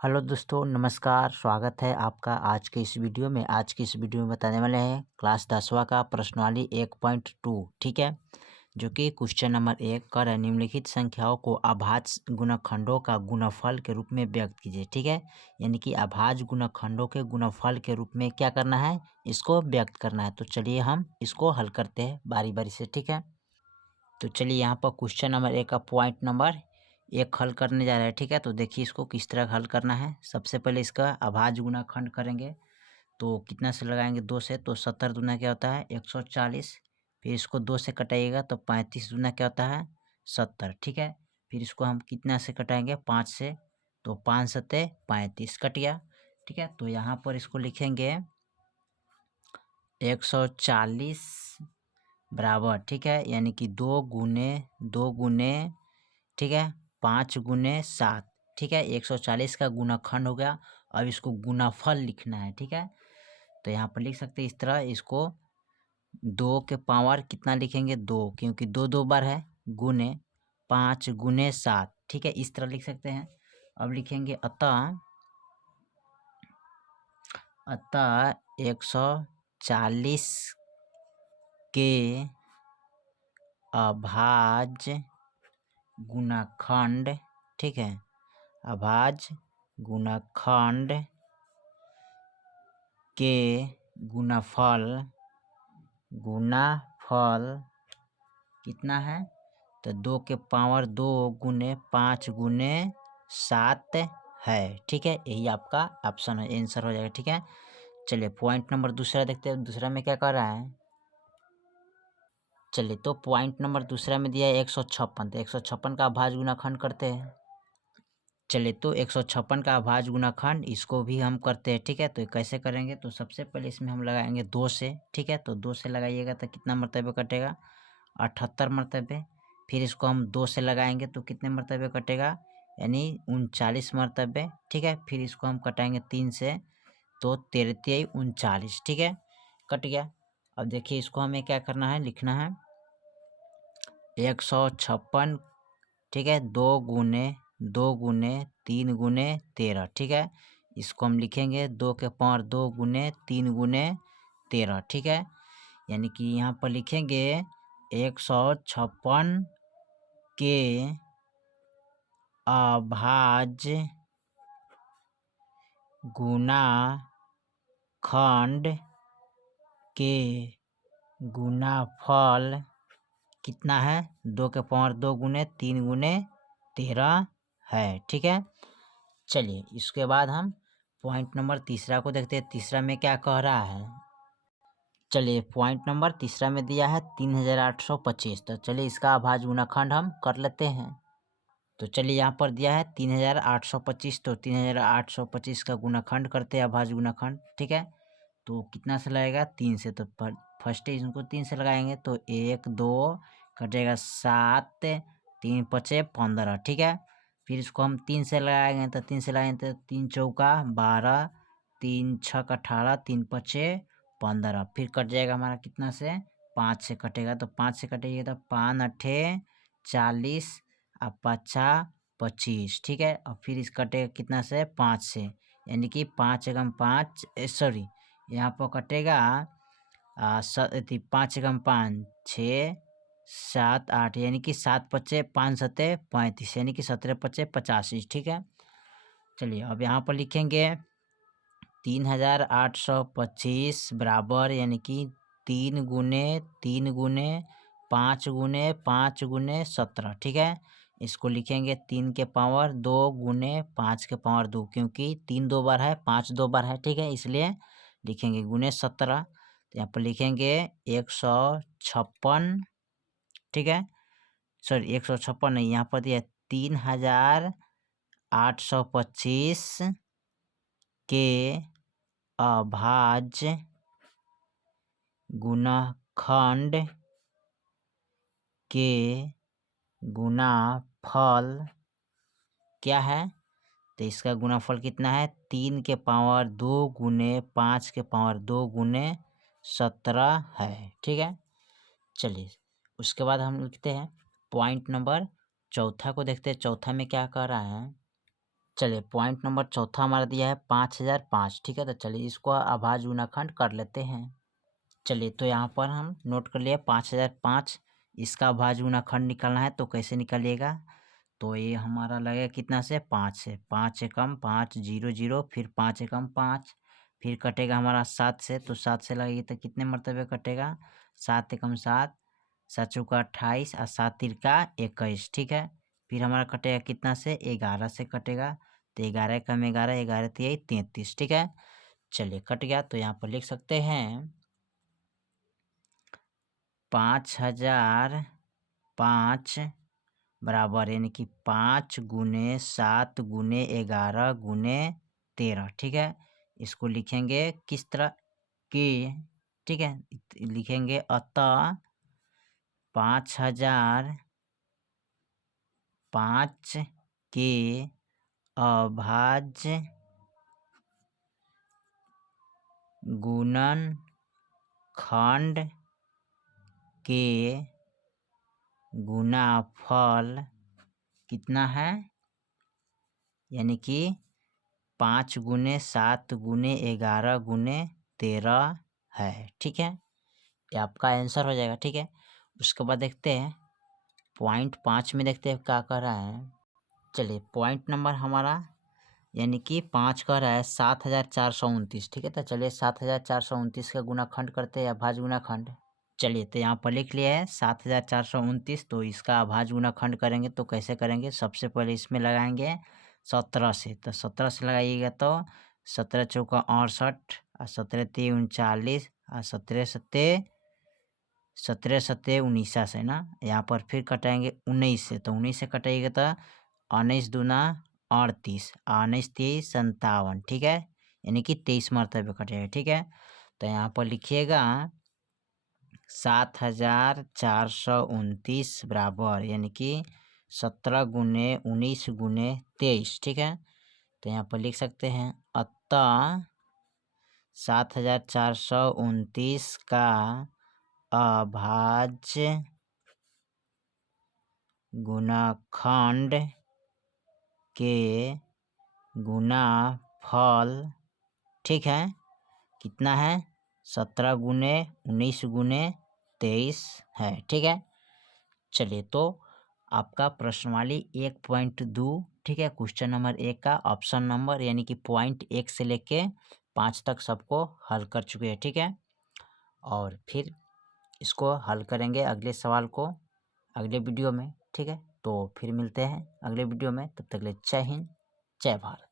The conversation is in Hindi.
हेलो दोस्तों, नमस्कार। स्वागत है आपका आज के इस वीडियो में। आज की इस वीडियो में बताने वाले हैं क्लास 10वां का प्रश्नावली 1.2, ठीक है, जो कि क्वेश्चन नंबर 1 कर है। निम्नलिखित संख्याओं को अभाज्य गुणनखंडों का गुणनफल के रूप में व्यक्त कीजिए, ठीक है। यानी कि अभाज्य गुणनखंडों के गुणनफल के रूप में क्या करना है, इसको व्यक्त करना है। तो चलिए हम इसको हल करते हैं बारी बारी से, ठीक है। तो चलिए यहाँ पर क्वेश्चन नंबर 1 का पॉइंट नंबर 1 हल करने जा रहे हैं, ठीक है। तो देखिए इसको किस तरह हल करना है। सबसे पहले इसका अभाज्य गुणनखंड करेंगे, तो कितना से लगाएंगे, 2 से। तो 70 दूना क्या होता है, 140। फिर इसको 2 से कटाइएगा तो 35 दूना क्या होता है, 70, ठीक है। फिर इसको हम कितना से कटाएंगे, 5 से। तो 5 सत्ते 35 कट गया, ठीक है। तो यहाँ पर इसको लिखेंगे 140 बराबर, ठीक है, यानी कि 2 गुने, ठीक है, 5 गुने 7, ठीक है। 140 का गुणनखंड हो गया। अब इसको गुणनफल लिखना है, ठीक है। तो यहाँ पर लिख सकते हैं इस तरह। इसको 2 के पावर कितना लिखेंगे, 2, क्योंकि 2 बार है, गुने 5 गुने 7, ठीक है। इस तरह लिख सकते हैं। अब लिखेंगे अतः 140 के अभाज्य गुणनखंड, ठीक है, अभाज्य गुणनखंड के गुणनफल कितना है, तो 2 के पावर 2 गुने 5 गुने 7 है, ठीक है। यही आपका ऑप्शन है, आंसर हो जाएगा, ठीक है। चलिए पॉइंट नंबर दूसरा देखते हैं। दूसरा में क्या कर रहा है, चलिए तो पॉइंट नंबर दूसरा में दिया है 156। तो 156 का अभाज्य गुणनखंड करते हैं। चलिए तो 156 का अभाज्य गुणनखंड इसको भी हम करते हैं, ठीक है। तो कैसे करेंगे, तो सबसे पहले इसमें हम लगाएंगे 2 से, ठीक है। तो 2 से लगाइएगा तो कितना मरतबे कटेगा, 78 मरतबे। फिर इसको हम 2 से लगाएंगे तो कितने मरतबे कटेगा, यानी 39 मरतबे, ठीक है। फिर इसको हम कटाएंगे 3 से, तो 13 39, ठीक है, कट गया। अब देखिए इसको हमें क्या करना है, लिखना है 156, ठीक है, 2 गुने 3 गुने 13, ठीक है। इसको हम लिखेंगे 2 के पावर 2 गुने 3 गुने 13, ठीक है। यानी कि यहाँ पर लिखेंगे 156 के अभाज्य गुणनखंड के गुणनफल कितना है, 2 के पावर 2 गुने 3 गुने 13 है, ठीक है। चलिए इसके बाद हम पॉइंट नंबर तीसरा को देखते हैं। तीसरा में क्या कह रहा है, चलिए पॉइंट नंबर तीसरा में दिया है 3825। तो चलिए इसका अभाज्य गुणनखंड हम कर लेते हैं। तो चलिए यहाँ पर दिया है 3825। तो 3825 का गुणनखंड करते हैं, अभाज्य गुणनखंड, ठीक है। तो कितना से लगेगा, 3 से। तो फर्स्ट इसको 3 से लगाएंगे तो 1 2 कटेगा 7, 3 पचे 15, ठीक है। फिर इसको हम 3 से लगाएंगे तो 3 से लगाएंगे तो 3 चौका 12, 3 छक 18, 3 पचे 15। फिर कट जाएगा हमारा कितना से, 5 से कटेगा। तो 5 से कटेगा तो 5 अट्ठे 40 और 25, ठीक है। और फिर इस कटेगा कितना से, 5 से, यानी कि 5 एकम 5, सॉरी यहाँ पर कटेगा 5 एकम 5 6 7 8, यानी कि 7 पच्चे 5 सत्ते 35, यानी कि 17 पच्चे 85, ठीक है। चलिए अब यहाँ पर लिखेंगे 3825 बराबर, यानी कि 3 गुने 5 गुने 17, ठीक है। इसको लिखेंगे 3 के पावर 2 गुने 5 के पावर 2, क्योंकि 3 2 बार है, 5 2 बार है, ठीक है, इसलिए लिखेंगे गुने 17। तो यहाँ पर लिखेंगे 156, ठीक है, सॉरी 156 नहीं, यहाँ पर दिया 3825 के अभाज्य गुणनखंड के गुणनफल क्या है, तो इसका गुणनफल कितना है, 3 के पावर 2 गुने 5 के पावर 2 गुने 17 है, ठीक है। चलिए उसके बाद हम लिखते हैं पॉइंट नंबर चौथा को देखते हैं। चौथा में क्या कह रहा है, चलिए पॉइंट नंबर चौथा हमारा दिया है 5005, ठीक है। तो चलिए इसको अभाज्य गुणाखंड कर लेते हैं। चलिए तो यहाँ पर हम नोट कर लिए 5005, इसका अभाज्य गुणाखंड निकालना है तो कैसे निकालिएगा, तो ये हमारा लगेगा कितना से 5 से, 5 एकम 5 0 0, फिर 5 एकम 5, फिर कटेगा हमारा 7 से, तो 7 से लगेगी तो कितने मरतबे कटेगा, 7 एकम 7, 7 चौका 28 और 7 तिरका 21, ठीक है। फिर हमारा कटेगा कितना से 11 से कटेगा, तो 11 एकम 11, 11 तिया 33, ठीक है। चलिए कट गया, तो यहाँ पर लिख सकते हैं 5005 बराबर यानी कि 5 गुने 7 गुने 11 गुने 13, ठीक है। इसको लिखेंगे किस तरह कि, ठीक है, लिखेंगे अतः 5005 के अभाज्य गुणनखंड के गुणाफल कितना है, यानी कि 5 गुने 7 गुने 11 गुने 13 है, ठीक है। ये आपका आंसर हो जाएगा, ठीक है। उसके बाद देखते हैं पॉइंट 5 में, देखते हैं क्या कर रहा है। चलिए पॉइंट नंबर हमारा यानी कि 5 कह रहा है 7429, ठीक है। तो चलिए 7429 का गुणाखंड करते हैं, अभाज्य गुणाखंड। चलिए तो यहाँ पर लिख लिया है 7429, तो इसका अभाज्य गुणाखंड करेंगे तो कैसे करेंगे, सबसे पहले इसमें लगाएंगे 17 से, तो 17 से लगाइएगा तो 17 चौका 68 और 17 तिया 39 और 17 सत्ते 19 से ना, यहाँ पर फिर कटाएंगे 19 से, तो 19 से कटाइएगा तो 19 दूना 38, 19 23 57, ठीक है, यानी कि 23 मरतबे कटेगा, ठीक है। तो यहाँ पर लिखिएगा 7429 बराबर यानी कि 17 गुने 19 गुने 23, ठीक है। तो यहाँ पर लिख सकते हैं अतः 7429 का अभाज्य गुणनखंड के गुणाफल, ठीक है, कितना है 17 गुने 19 गुने 23 है, ठीक है। चलिए तो आपका प्रश्नवाली 1.2, ठीक है, क्वेश्चन नंबर 1 का ऑप्शन नंबर यानी कि पॉइंट 1 से लेके 5 तक सबको हल कर चुके हैं, ठीक है। और फिर इसको हल करेंगे अगले सवाल को अगले वीडियो में, ठीक है। तो फिर मिलते हैं अगले वीडियो में, तब तक के लिए जय हिंद जय भारत।